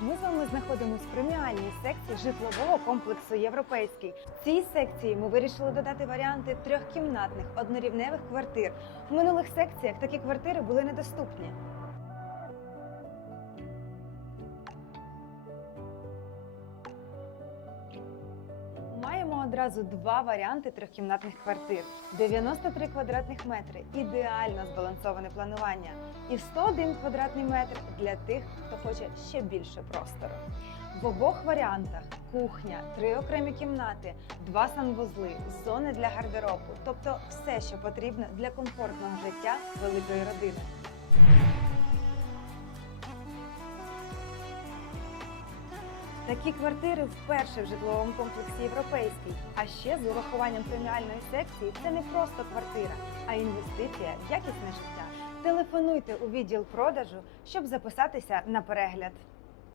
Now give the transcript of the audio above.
Ми з вами знаходимося в преміальній секції житлового комплексу Європейський. В цій секції ми вирішили додати варіанти трьохкімнатних однорівневих квартир. В минулих секціях такі квартири були недоступні. Одразу два варіанти трьохкімнатних квартир: 93 квадратних метри ідеально збалансоване планування, і 101 квадратний метр для тих, хто хоче ще більше простору. В обох варіантах кухня, три окремі кімнати, два санвузли, зони для гардеробу, тобто все, що потрібно для комфортного життя великої родини. Такі квартири вперше в житловому комплексі європейський. А ще з урахуванням преміальної секції це не просто квартира, а інвестиція в якісне життя. Телефонуйте у відділ продажу, щоб записатися на перегляд.